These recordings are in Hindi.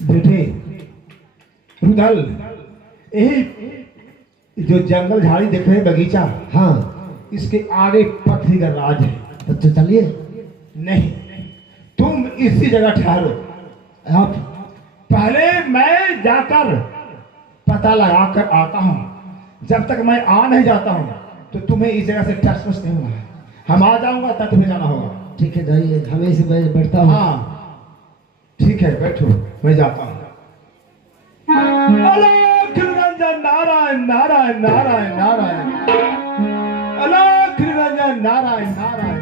बेटे रुदल, यही जो जंगल झाड़ी देख रहे बगीचा, हाँ इसके आगे पथरी का राज है। तो चलिए। नहीं, तुम इसी जगह ठहरो। आप पहले मैं जाकर पता लगा कर आता हूँ। जब तक मैं आ नहीं जाता हूँ तो तुम्हें इस जगह से टच नहीं होना है। हम आ जाऊंगा तब तुम्हें जाना होगा। ठीक है जाइए, हमें से मैं बैठता हूँ। हाँ ठीक है, बैठो, मैं जाता हूँ। अलख निरंजन नारायण नारायण नारायण नारायण, अलख निरंजन नारायण नारायण,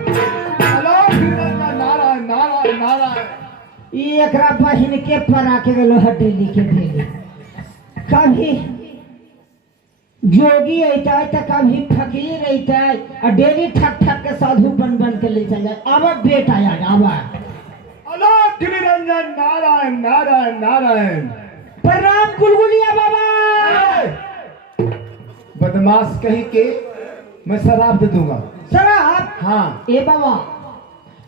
अलख निरंजन नारायण नारायण नारायण। ये एकरा बहिन के परा के गेलो हड्डी के भेले। कभी जोगी अइता तो कभी फकीर अइता और डेली ठक ठक के साधु बन बन के ले चल जाए। अब बेटा याद आवा। अलख निरंजन नारायण नारायण नारायण। प्रणाम गुलगुलिया बाबा। बदमाश कहीं के मैं शराब दे दूंगा। शराब? हाँ। ए बाबा,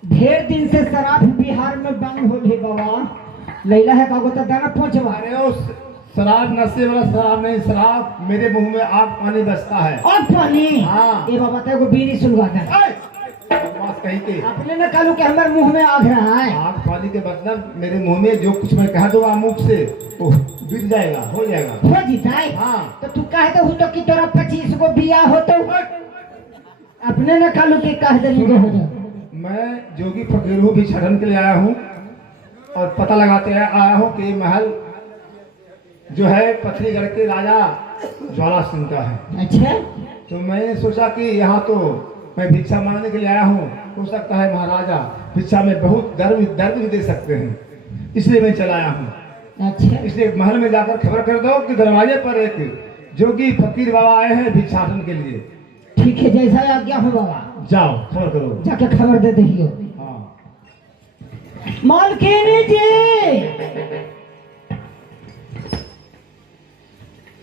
ढेर दिन से शराब बिहार में बंद हो गई बाबा। लैला है कागो तो दाना पहुंचवा। अरे उस शराब नशे वाला शराब नहीं, शराब मेरे मुंह में आग पानी बसता है। और पानी? हाँ। ए बाबा तेरे को बीड़ी सुलगा दे। बदमाश कहीं के। अपने ने कहलू कि हमारे मुंह में आग रहा है। आग पानी के मतलब मेरे मुंह में जो कुछ मैं कह दूंगा मुख से वो बीत जाएगा, हो जाएगा। हो जीता है? हाँ। तो तू कहते हो तो कि तोरा 25 को बिया हो तो अपने ने कहलू कि कह दे हो जा। मैं जोगी फकीर हूँ, भिक्षाटन के लिए आया हूँ और पता लगाते आया हूँ कि महल जो है पथरीगढ़ के राजा ज्वाला सिंह का है। अच्छा। तो मैंने सोचा कि यहाँ तो मैं भिक्षा मांगने के लिए आया हूँ, हो सकता है महाराजा भिक्षा में बहुत दर्द भी दे सकते हैं, इसलिए मैं चला आया हूँ। अच्छा। इसलिए महल में जाकर खबर कर दो कि दरवाजे पर एक जोगी फकीर बाबा आए हैं भिक्षाटन के लिए। ठीक है, जैसा आज्ञा हो बाबा। जाओ खबर करो। जाके खबर दे दियो। हाँ। मालकिनी जी,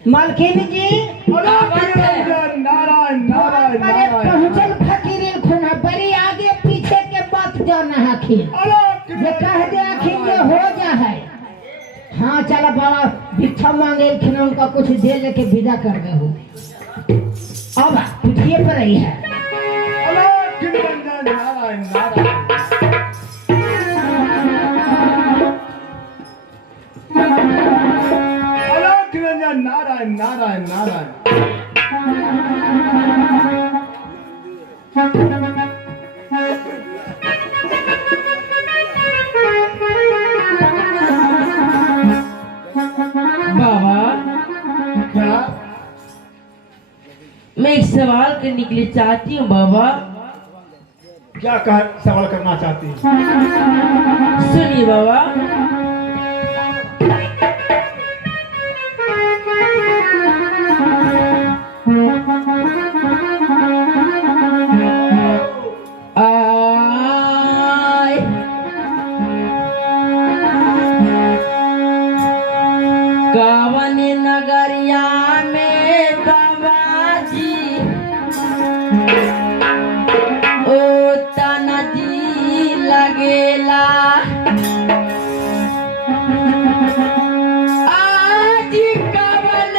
मालकिनी जी। नारायण नारायण नारायण नारायण। पहुंचल फकीर खुना बड़ी आगे पीछे के बात जाना है आखिर। ये कह दे आखिर ये हो जा है। हाँ चला बाबा, भिक्षा मांगे खिन उनका कुछ दे लेके विदा कर दे हो। अब पिछिए पर रही है। नारायण नारायण। नारायण नारायण नारायण। बाबा, क्या? मैं एक सवाल करने के लिए चाहती हूँ बाबा। क्या सवाल करना चाहती है? सुनिए बाबा। कावन नगरिया में बाबा जी ओ तना जी लगेला। आज कावन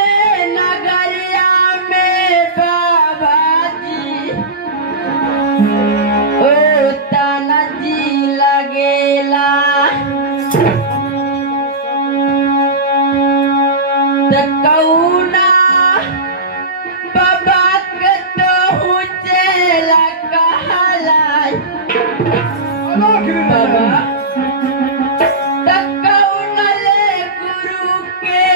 नगरिया में बाबा जी ओ तना जी लगेला। कौना बाबा के तो चेला कहलाई बाबा, कौना ले गुरु के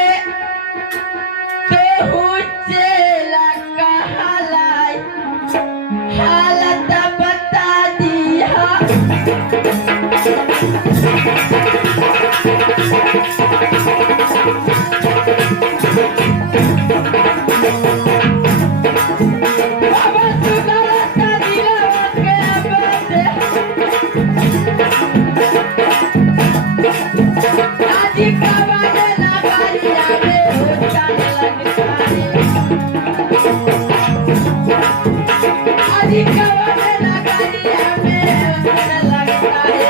तो चेला कहलाई। हालत बता दिया। लगता है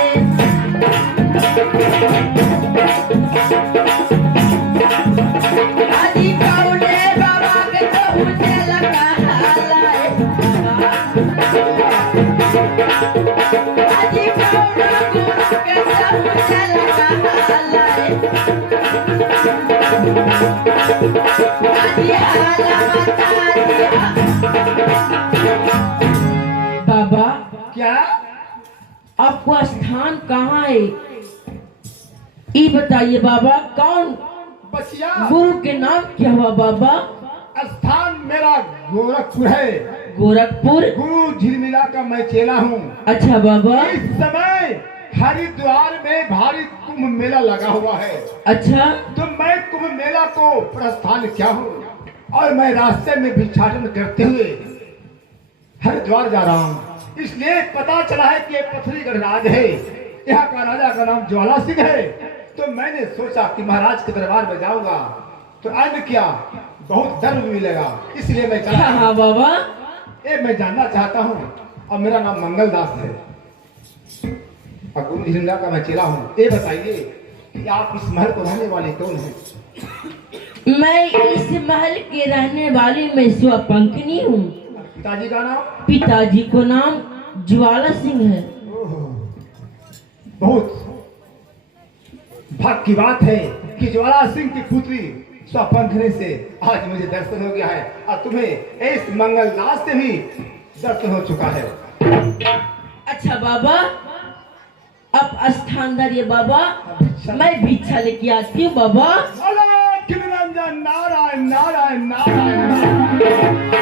है। ये बताइए बाबा, कौन बचिया गुरु के नाम क्या हुआ बाबा? स्थान मेरा गोरखपुर है। गोरखपुर। गुरु झिलमिला का मैं चेला हूँ। अच्छा बाबा। इस समय हरिद्वार में भारी कुंभ मेला लगा हुआ है। अच्छा। तो मैं कुंभ मेला को प्रस्थान किया हूँ और मैं रास्ते में भिक्षाटन करते हुए हरिद्वार जा रहा हूँ। इसलिए पता चला है कि पथरी गढ़राज है, यहाँ का राजा का नाम ज्वाला सिंह है। तो मैंने सोचा कि महाराज के दरबार में जाऊंगा तो अन्य क्या बहुत डर मिलेगा, इसलिए मैं चला। हाँ बाबा। ये मैं जानना चाहता हूँ और मेरा नाम मंगलदास है और गुरु झिलमिला का मैं चेला हूँ। ये बताइए कि आप इस महल को रहने वाले कौन हैं? मैं इस महल के रहने वाली मैं स्वपंखनी हूँ। पिताजी का नाम? पिताजी को नाम ज्वाला सिंह है। बहुत भाग्य की बात है कि ज्वाला सिंह की पुत्री स्वपंखनी से आज मुझे दर्शन हो गया है और तुम्हें इस मंगलदास से भी दर्शन हो चुका है। अच्छा बाबा, अब स्थान धरिए बाबा, मैं भिक्षा लेके आती हूँ बाबा। अलग निरंजन नारायण नारायण नारायण।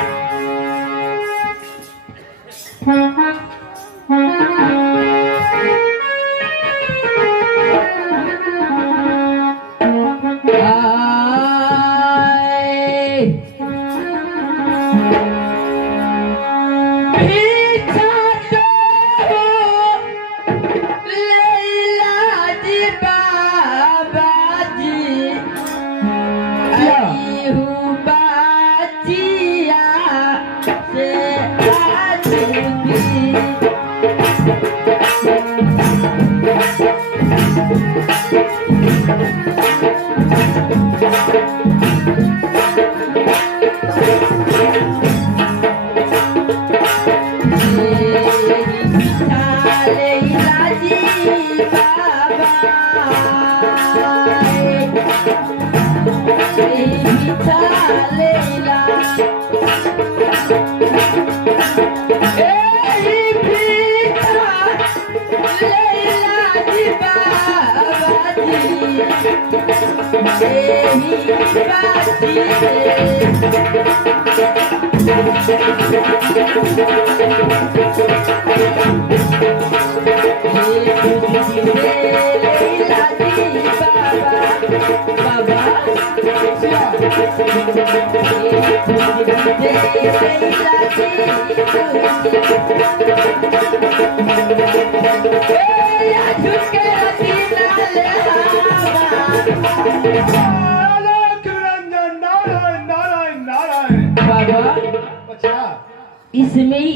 इसमें ही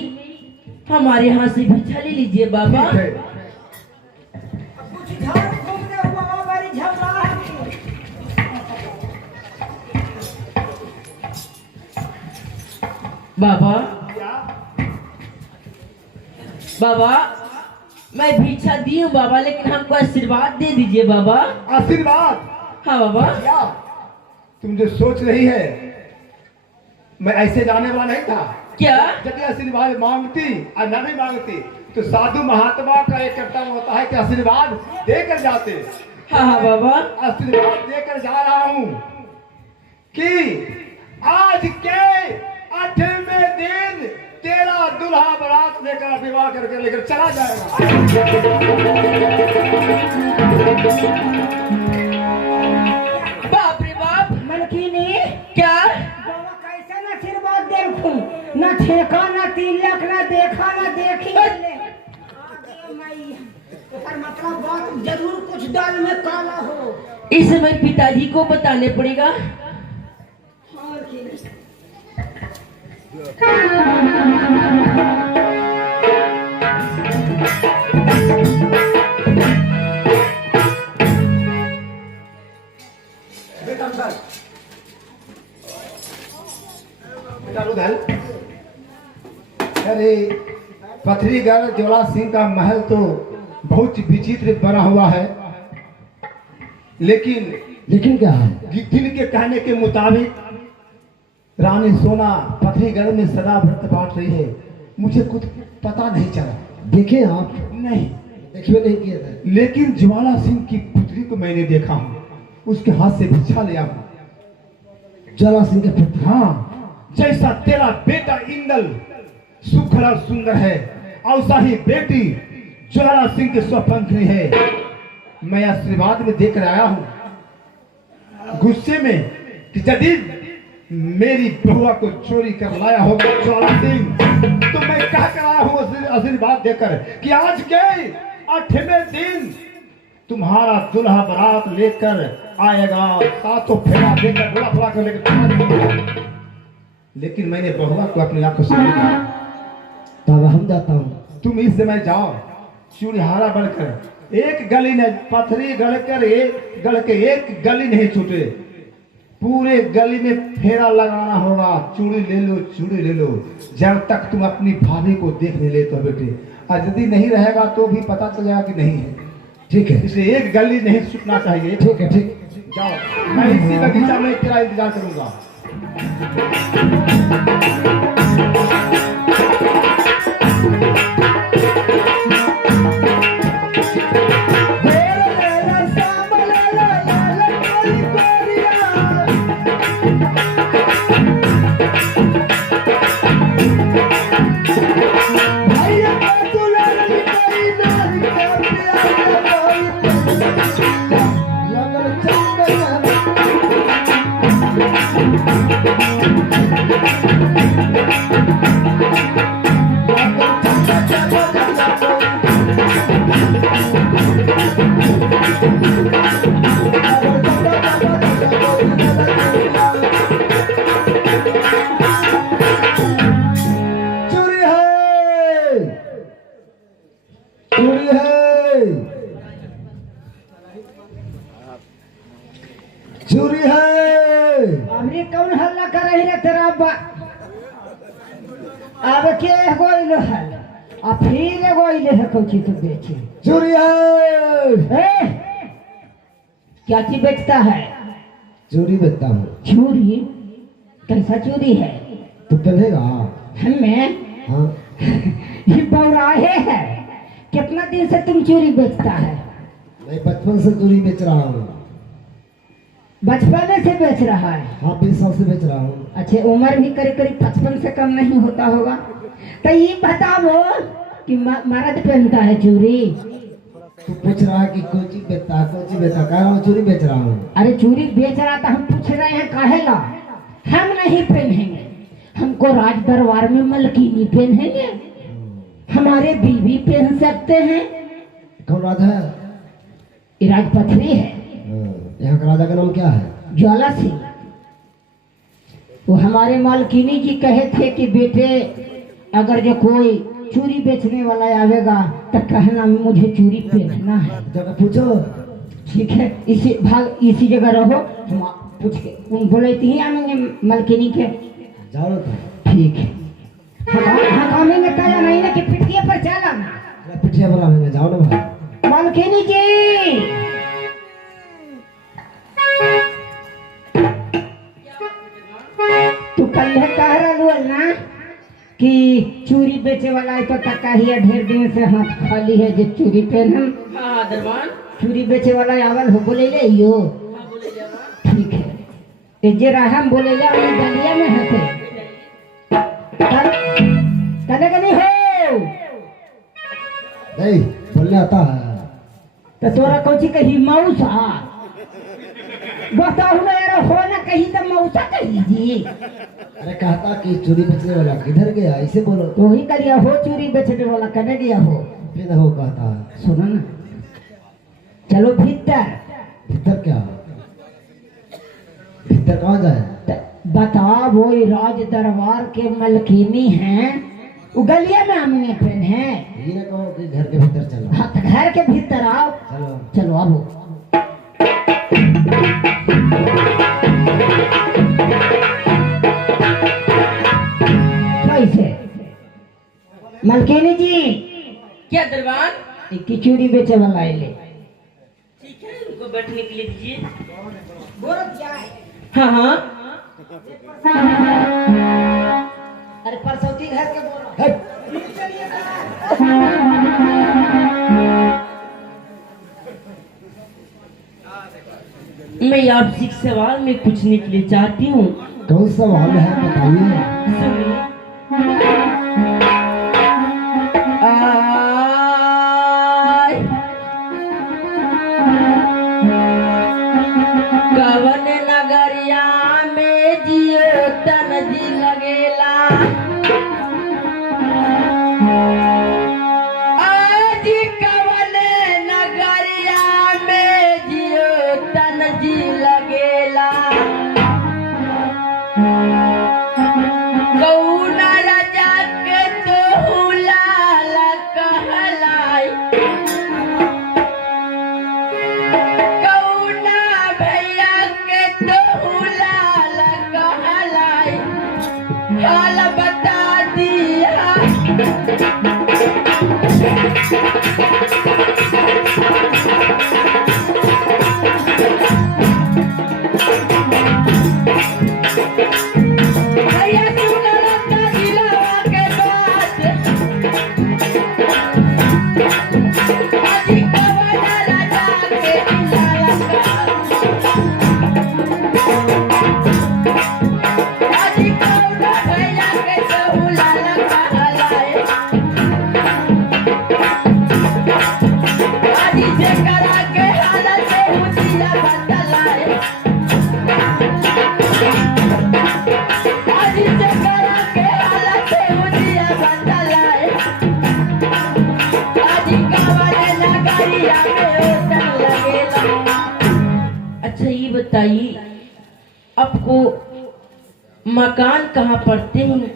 हमारे यहाँ से भिक्षा ले लीजिए बाबा। बाबा बाबा, मैं भिक्षा दी हूँ बाबा, लेकिन हमको आशीर्वाद दे दीजिए बाबा। आशीर्वाद? हाँ बाबा। क्या तुम जो सोच रही है मैं ऐसे जाने वाला नहीं था। क्या? यदि आशीर्वाद मांगती और न भी मांगती तो साधु महात्मा का एक कर्तव्य होता है कि आशीर्वाद देकर जाते। हाँ हाँ बाबा। आशीर्वाद देकर जा रहा हूँ कि आज के 8वें दिन तेरा दूल्हा बारात लेकर विवाह करके लेकर चला जाएगा। बाप रे बाप। मनकीनी क्या? कैसे न आशीर्वाद देखूं, न ठेका न तिलक न देखा न देखी। मतलब बात जरूर कुछ दाल में काला हो। इस समय पिताजी को बताने पड़ेगा। अरे पथरीगढ़ ज्वाला सिंह का महल तो बहुत विचित्र बना हुआ है, लेकिन क्या है? गिद्धिन के कहने के मुताबिक रानी सोना पथरीगढ़ में सदा व्रत बांट रही है। मुझे कुछ पता नहीं चला। देखे आप? नहीं। देखिए नहीं किए थे। लेकिन ज्वाला सिंह की पुत्री को मैंने देखा हूँ, उसके हाथ से भिक्षा लिया हूँ। ज्वाला सिंह के पुत्र। हाँ, जैसा तेरा बेटा इंदल सुखर और सुंदर है, ऐसा ही बेटी ज्वाला सिंह की स्वपंखनी है। मैं आशीर्वाद में देकर आया हूँ, गुस्से में कि यदि मेरी बहुआ को चोरी कर लाया होगा ज्वाला सिंह, तो मैं कह कर आया हूँ आशीर्वाद देकर कि आज के 8वें दिन तुम्हारा दुल्हा बारात लेकर आएगा, सातों फेरा देकर बुला बुला कर लेकर। लेकिन मैंने बहुआ को अपनी आंखों से देखा। तब हम जाता हूँ। तुम इस समय जाओ, चूड़िहारा बनकर एक गली ने पथरी गढ़कर गढ़ के एक गली नहीं छूटे, पूरे गली में फेरा लगाना होगा। चूड़ी ले लो, चूड़ी ले लो, जब तक तुम अपनी भाभी को देख नहीं लेते हो बेटे। और यदि नहीं रहेगा तो भी पता चल जाएगा कि नहीं है। ठीक है, इसलिए एक गली नहीं छूटना चाहिए। ठीक है, ठीक। जाओ, मैं इसी बगीचा में तेरा इंतजार करूंगा। चोरी है। अभी कौन हल्ला कर रही है तेरा अब्बा? अब के गोइल है, अब फिर गोइल है कोची तो बेचे। चोरी है। क्या चीज बेचता है? चोरी बेचता हूँ। चोरी? कैसा चोरी है? तू पहनेगा? हमें? हाँ। ये बौराहे है। कितना दिन से तुम चोरी बेचता है? मैं बचपन से चोरी बेच रहा हूँ। बचपन से बेच रहा है? हाँ, 20 साल से बेच रहा हूँ। अच्छे, उम्र भी करीब करीब 55 से कम नहीं होता होगा। तो ये बताओ कि मर्द पहनता है चोरी? तू पूछ रहा है कि कोची बेचता है, कोची बेचता, कह रहा हूँ चोरी बेच रहा हूँ। अरे चोरी बेच रहा था, हम पूछ रहे हैं काहेला? हम नहीं पहनेंगे, हमको राज दरबार में मलकिनी पहनेंगे, हमारे बीवी पहन सकते हैं। कौन राजा है? ये राजपथरी है। यहाँ का राजा का नाम क्या है? ज्वाला सिंह। वो हमारे मालकिनी जी कहे थे कि बेटे अगर जो कोई चूड़ी बेचने वाला आवेगा तो कहना मुझे चूड़ी पहनना है। जगह पूछो। ठीक है, इसी जगह रहो, हम पूछ के उन बोले ही आएंगे मालकिनी के। जाओ तो। ठीक है, हकामेंगे तया नहीं ना कि पिटिया पर चला ना। पिटिया पर आवेंगे, जाओ ना भाई। मालकिनी जी, तू कल कह रहा ना कि चूड़ी बेचे वाला है तो तक ही ढेर दिन से हाथ खाली है जो चूड़ी पहन। हाँ दरबान, चूड़ी बेचे वाला आवल हो बोले ले यो। ठीक है, ये जे रहा हम बोले ले अपनी गलिया में हते कदे कदे हो नहीं बोलने आता है तो तोरा कोची कही मौसा बताओ ना यार, हो ना कही तो मौसा कही जी। अरे कहता कि चोरी बेचने वाला किधर गया, ऐसे बोलो तो ही करिया हो, चूड़ी बेचने वाला कने गया हो? फिर हो कहता है। सुनो ना, चलो भीतर। भीतर क्या? भीतर कहाँ जाए? बताओ, वो राज दरबार के मलकिनी हैं, वो गलिया में हमने पहन है। ये ना कहो कि घर के भीतर चलो। हाँ, तो घर के भीतर आओ। चलो चलो अब कैसे मलकिनी जी? क्या दरबान? एक चूड़ी बेचे वाला है ले। ठीक है, उनको बैठने के लिए दीजिए। हाँ हाँ, अरे परसौती घर के बोलो। मैं आपसे एक सवाल में पूछने के लिए चाहती हूँ। कौन सवाल है बताइए। सुनिए। कवन नगरिया में जियो तन जी लगेला, आज कवन नगरिया में जियो तन जी लगेला, कौना राजा के तो लाल कहलाई, कौना भैया के तो लाल कहलाई, हाल बता दिया। भैया सुनो रत्ता दिलवा के बात, अजी कवन राजा के लाल अजी कौना भैया के तो लाल कहलाई, अजी से करा के हालत से हुदिया बतलाए, अजी से करा के हालत से हुदिया बतलाए, अजी कवन नगरिया में ओटन लगेला। अच्छा ये बताइए, आपको मकान कहाँ पड़ते हैं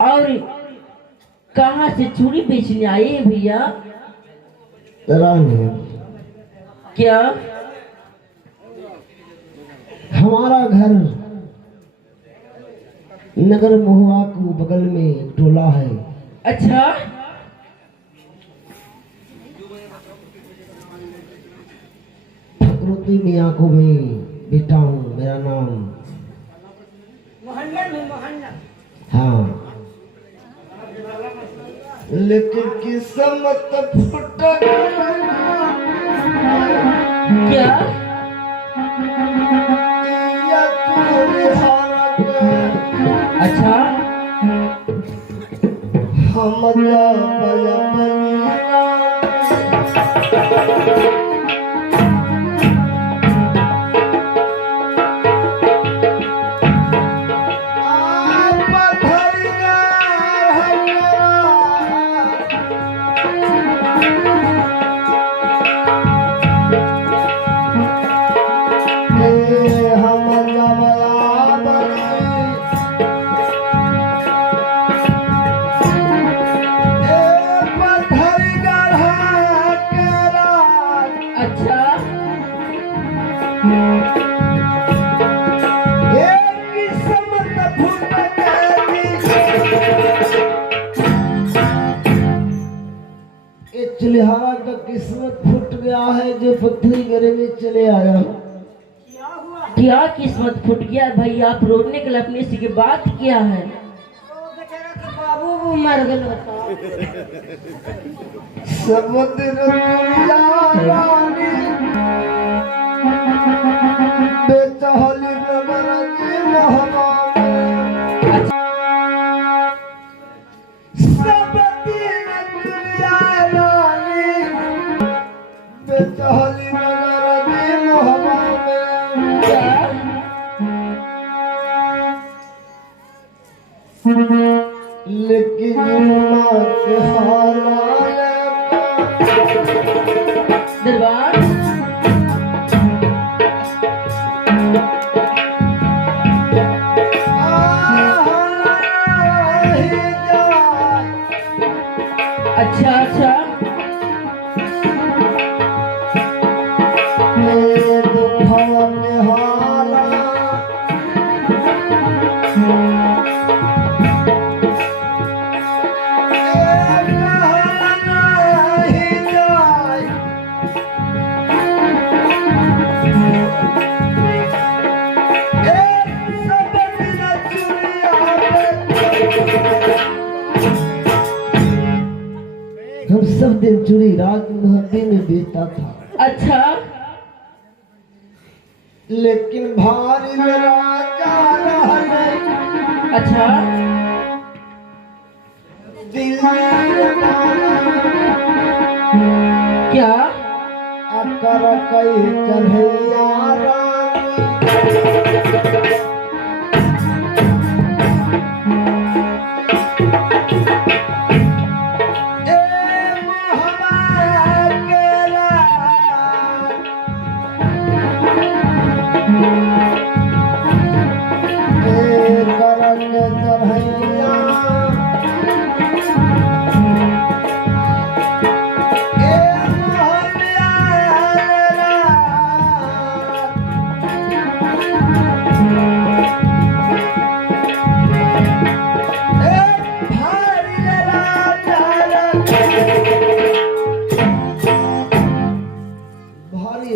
और कहाँ से चूड़ी बेचने आए हैं भैया? रानी, क्या हमारा घर नगर महुआ को बगल में टोला है। अच्छा फकरुद्दीन मियाँ को मैं बेटा हूँ, मेरा नाम। हाँ, लेकिन किस्मत फुट क्या अच्छा हम अच्छा चलिहारा का किस्मत फूट गया है जो पत्थरी गरे में चले आया। क्या किस्मत फूट गया भाई? आप रोने के लिए अपने से की बात क्या है? बाबू वो मर गए समुद्र दुनिया रानी बेचहली नगर की महमा सब दिन दुनिया रानी बेचहली नगर की महमा लेकिन माँ के दरबार अच्छा अच्छा हम सब दिन चूड़ी रात मेहंदी में बेचता था। अच्छा लेकिन भारी राजा रहले अच्छा दिल में क्या? अकर कई चढ़ैया रानी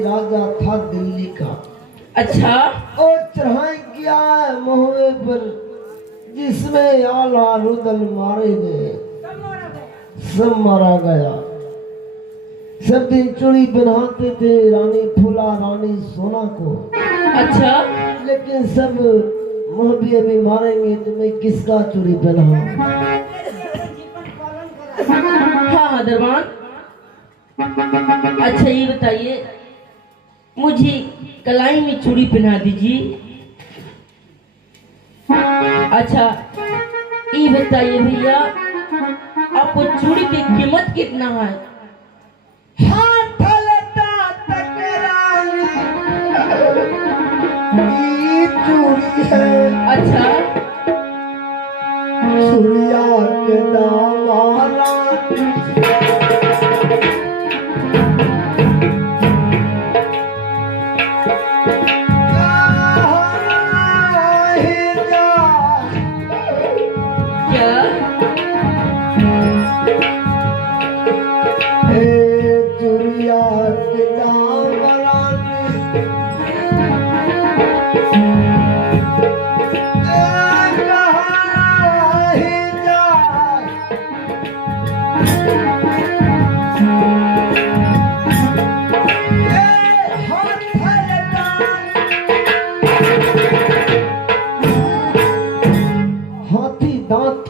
राजा था दिल्ली का। अच्छा और चढ़ाई किया महुए पर जिसमें आला रुदल मारे गए, सब मारा गया। सब दिन चूड़ी पहनाते थे रानी फूला रानी सोना को। अच्छा लेकिन सब मोहबी अभी मारेंगे तो मैं किसका चूड़ी पहना? हाँ हाँ दरबान। अच्छा ये बताइए, मुझे कलाई में चूड़ी पहना दीजिए। अच्छा ये बताइए भैया, आपको चूड़ी की कीमत कितना है? हाथ लता तकरानी ये चूड़ी है। अच्छा चूड़िया के दाम आला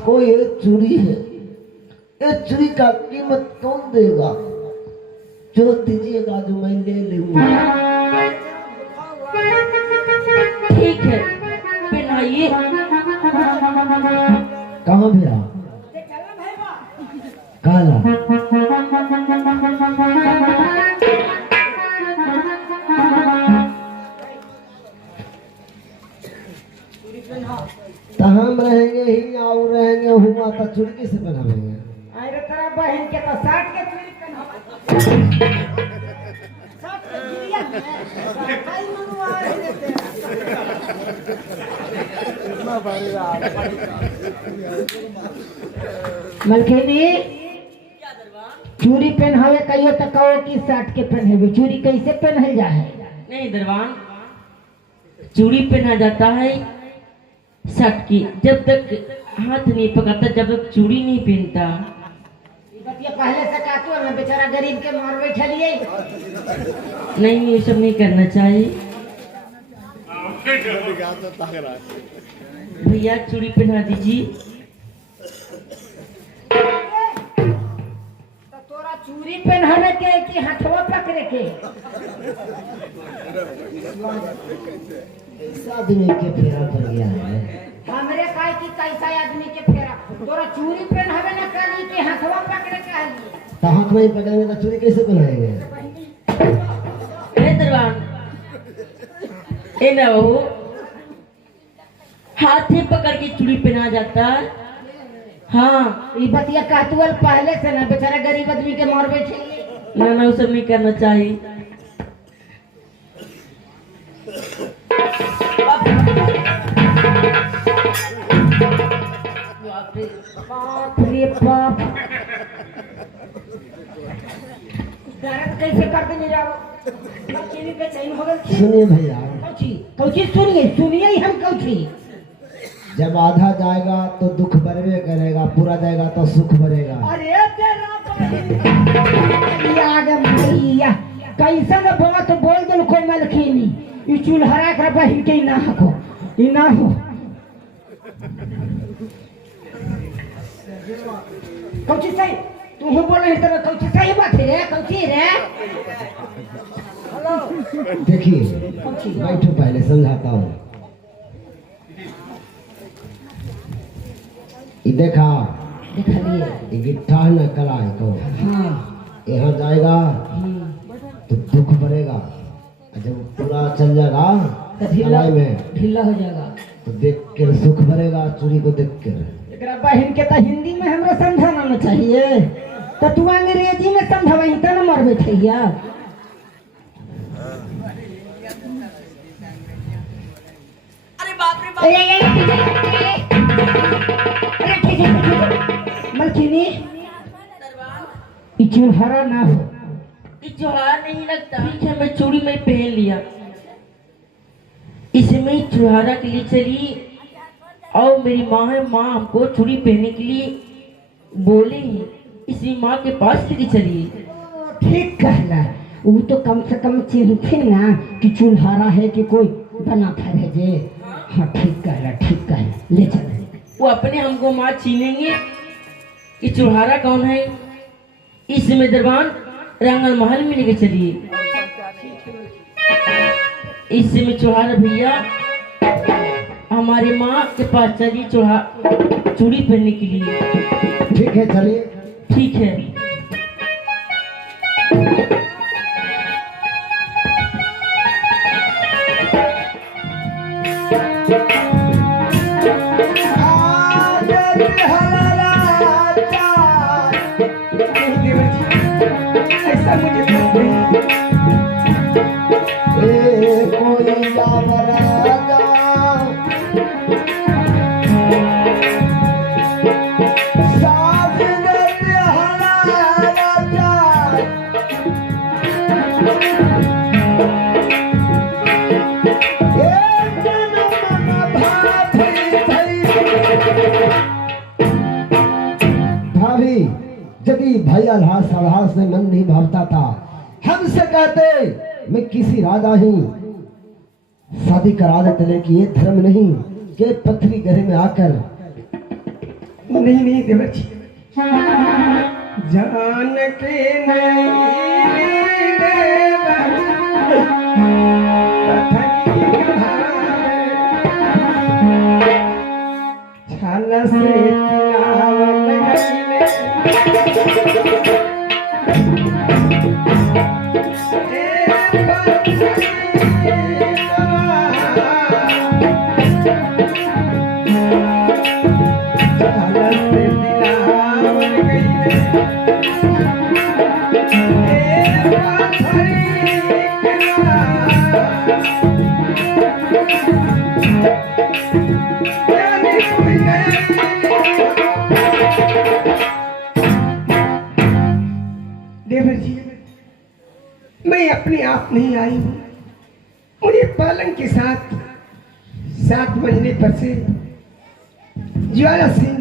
को ये चूड़ी है। ये चूड़ी का कीमत कौन देगा? जो दीजिएगा जो मैं ले लूंगा। ठीक है पहनाइए। कहाँ भैया? काला तो हम रहेंगे ही और रहेंगे हुआ तो चूड़ी कैसे पहनावेंगे? अरे तेरा बहन के तो साठ के चूड़ी मलखेनी चूड़ी पहनावे कहियो तो कहो कि साठ के पहने चूड़ी कैसे पहनल जा है? नहीं दरबान, चूड़ी पहना जाता है साठ की, जब तक हाथ नहीं पकड़ता, जब तक चूड़ी नहीं पहनता। पहले से काटो ना, बेचारा गरीब के मार बैठलिए। नहीं ये सब नहीं करना चाहिए। भैया चूड़ी पहना दीजिए। तो तोरा चूड़ी पहनावे के कि हाथवा पकड़े के? ऐसा आदमी के फेरा पड़ गया है। हमरे कहे कि कैसा आदमी के फेरा? तोरा चूड़ी पहनावे ना करी कि हाथवा पकड़े के है? तो हाथ में पकड़ेंगे तो चूड़ी कैसे पहनाएंगे? ए दरबान, ए ना बहू, हाथ ही पकड़ के चूड़ी पहना जाता है। हाँ ये बतिया कहतुअल पहले से ना, बेचारा गरीब आदमी के मार बैठे। ना ना वो सब नहीं करना चाहिए। बाप रे बाप, दर्द कैसे कर देने जाओ? चीनी पे चैन हो गई। सुनिए भैया, कौची सुनिए सुनिए हम कौची। जब आधा जाएगा तो दुख बढ़े करेगा, पूरा जाएगा तो सुख बढ़ेगा। अरे तेरा याद मैया कैसा बात बोल दिल को मलखीनी। चूल्हा कर बहिन के ना हको ई ना हो कौची सही तू हो बोले है तो कौची सही बात है रे कौची रे देखिए बैठो पहले समझाता हूँ। ये देखा दिखाइए ये गिट्ठा है ना कला है को हाँ यहाँ जाएगा तो दुख बढ़ेगा और जब पूरा चल जाएगा तो ढीला कलाई में ढीला हो जाएगा तो देख कर सुख बढ़ेगा चूड़ी को देख कर। एकरा बहन के तो हिंदी में हमरा समझाना न चाहिए तो तू अंग्रेजी में समझावही त न मरबे छैया अरे बाप रे बाप अरे ठीक है मलकिनी ई चूल्हा ना हो ये चूल्हा नहीं लगता। ठीक है मैं चूड़ी में पहन लिया इसमें चूल्हा के लिए चली और मेरी माँ है माँ हमको चूड़ी पहनने के लिए बोले ही इसी माँ के पास लेके चली। ठीक कहला वो तो कम से कम चिन्हथिन ना कि चूल्हा है कि कोई बना था भेजे। हाँ ठीक कहला ले चल वो अपने हमको माँ छीनेंगे कि चूल्हा कौन है। इस दरबान रंगल महल में लेके चलिए। इसमें चूल्हा भैया हमारी माँ के पास चलिए चूड़ी पहनने के लिए। ठीक है चलिए। ठीक है ऐसा मुझे कोई भाभी यदि भाई अल्हास अल्हास में मन नहीं भावता था हमसे कहते मैं किसी राजा हूँ शादी करा देते लेकिन ये धर्म नहीं कि पत्थरी गहरे में आकर नहीं देवर जी जान के नहीं छाला से तिलावत देवर जी मैं अपने आप नहीं आई हूँ। मुझे पालन के साथ 7 महीने पर से ज्वाला सिंह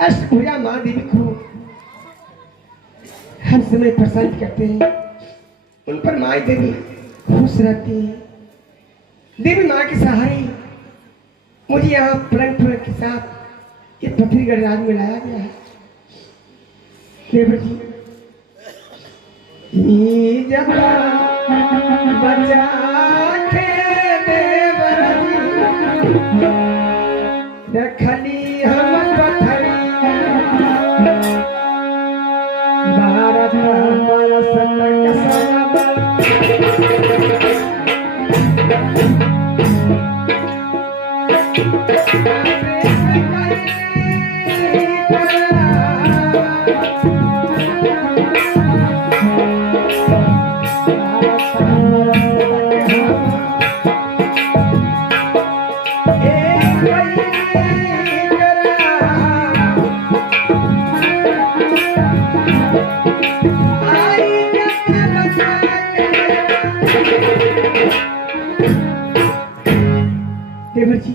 अष्टभुजा माँ देवी को हर समय प्रसन्न करते हैं। उन पर माँ देवी खुश रहती है। देवी माँ के सहारे मुझे यहाँ परंपरा के साथ ये पथरीगढ़ राज में लाया गया है। देवर जी जगा बचा के देवर रखली हम पथरी भारत हमारा सतर्क देवर जी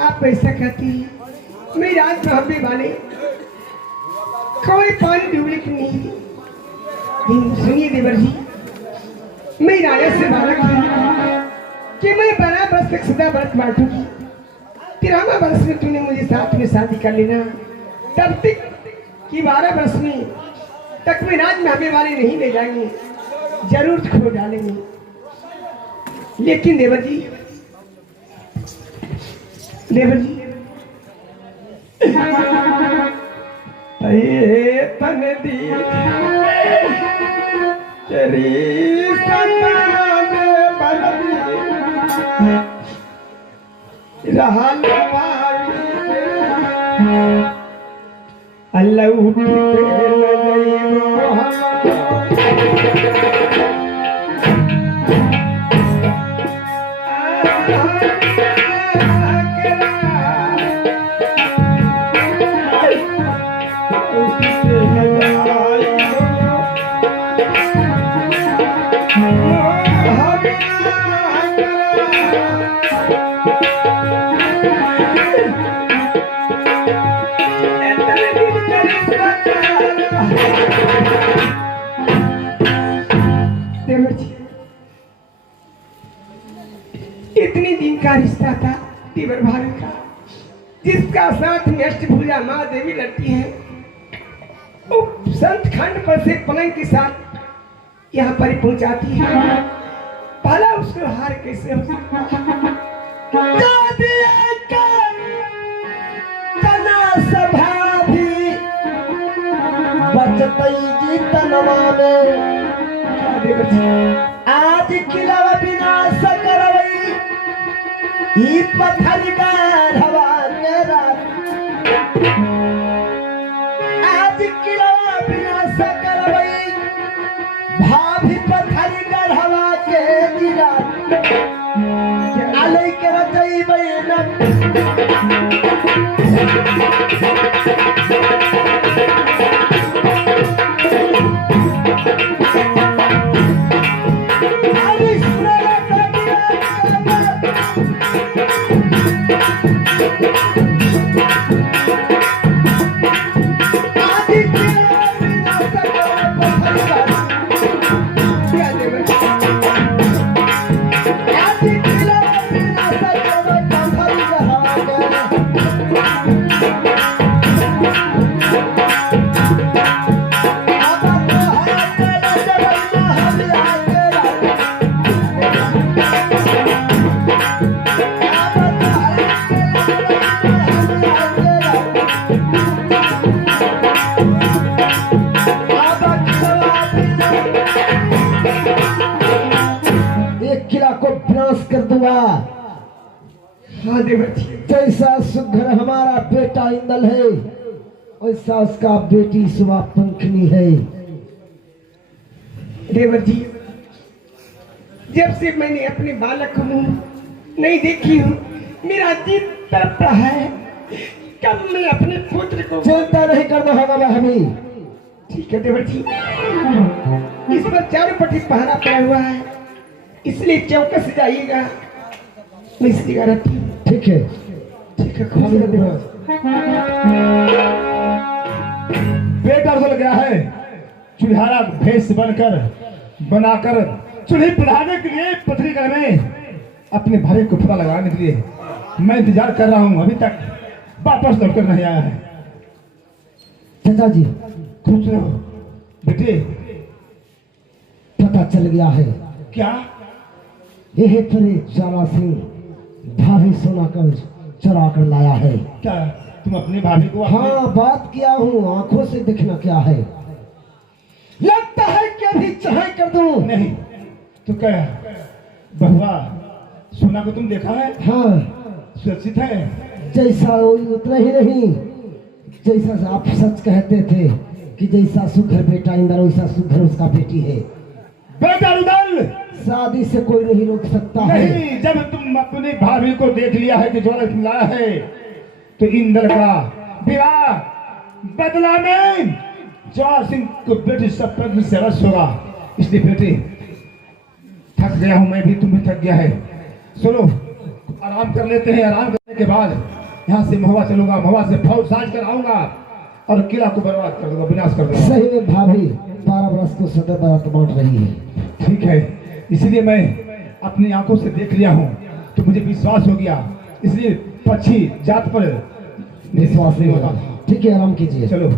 आप ऐसा कहती हैं मैं राज रहने वाले कोई पानी डूबने की नहीं। लेकिन सुनिए देवर जी मैं राजा से बालक हूँ कि मैं 12 वर्ष तक सदा व्रत बांटूंगी, 13वां वर्ष में तूने मुझे साथ में शादी कर लेना, तब तक कि 12 वर्ष में तक में राज में हमें वाले नहीं ले जाएंगे, जरूर खो डालेंगे। लेकिन देवर जी ये तन दी तेरी सतान बलदी रहल भाई अल्लाह उठी न जाइबो इतनी दिन का रिश्ता था देवर भाभी का, जिसका साथ में अष्टभुजा माँ देवी लड़ती है। संत खंड पर से पलंग के साथ यहाँ पर पहुंचाती है। भला उसको हार कैसे हो सकता? सभा भी बचतई जी तनवा में आज किला विनाश करवई ई पत्थर का हवा के रात आज किला विनाश करवई भाभी पत्थर का हवा के गिरा आले के रचई बयना हाँ देवर जी, जैसा सुघर हमारा बेटा इंदल है वैसा उसका बेटी सुबह पंखनी है। देवर जी, जब से मैंने अपने बालक को नहीं देखी हूँ, मेरा जी तड़प रहा है। कब मैं अपने पुत्र को चिंता नहीं करना होगा हमें। ठीक है देवर जी, इस पर चारों पट्टी पहरा पड़ा हुआ है, इसलिए चौकस से जाइएगा। मैं इसलिए कह रहा था। ठीक है खुश रहो देवर। बेटा तो लग गया है चुल्हारा भेष बनाकर चूल्हे पढ़ाने के लिए पथरी घर में अपने भाई को पता लगाने के लिए मैं इंतजार कर रहा हूँ, अभी तक वापस लौटकर नहीं आया है। चाचा जी खुश रहो बेटे। पता चल गया है क्या? यह फरे ज्वाला सिंह भाभी सोना कर चुरा कर लाया है। क्या तुम अपने भाभी को हाँ बात किया हूँ, आंखों से देखना क्या है। लगता है कि अभी चढ़ाई कर दूं। नहीं तो क्या बहुआ सोना को तुम देखा है? हाँ सुरक्षित है? जैसा उतना ही नहीं, जैसा आप सच कहते थे कि जैसा सुघर बेटा इंदर वैसा सुघर उसका बेटी है। बेटा रुदल, शादी से कोई नहीं रोक सकता है। नहीं, जब तुम अपनी भाभी को देख लिया है कि ज्वाला लाया है तो इंदर का विवाह बदला में ज्वाला सिंह को बेटी सब से रस होगा। इसलिए बेटी थक गया हूं मैं भी, तुम भी थक गया है। सुनो आराम कर लेते हैं। आराम करने के बाद यहाँ से महुआ चलूंगा, महुआ से फौज साज कर आऊंगा और किला को बर्बाद कर दूंगा, विनाश कर दूंगा। सही में भाभी 12 वर्ष को सदर बारात बांट रही है। ठीक है, इसलिए मैं अपनी आंखों से देख लिया हूँ तो मुझे विश्वास हो गया, इसलिए पक्षी जात पर विश्वास नहीं होता। ठीक है, आराम कीजिए। चलो।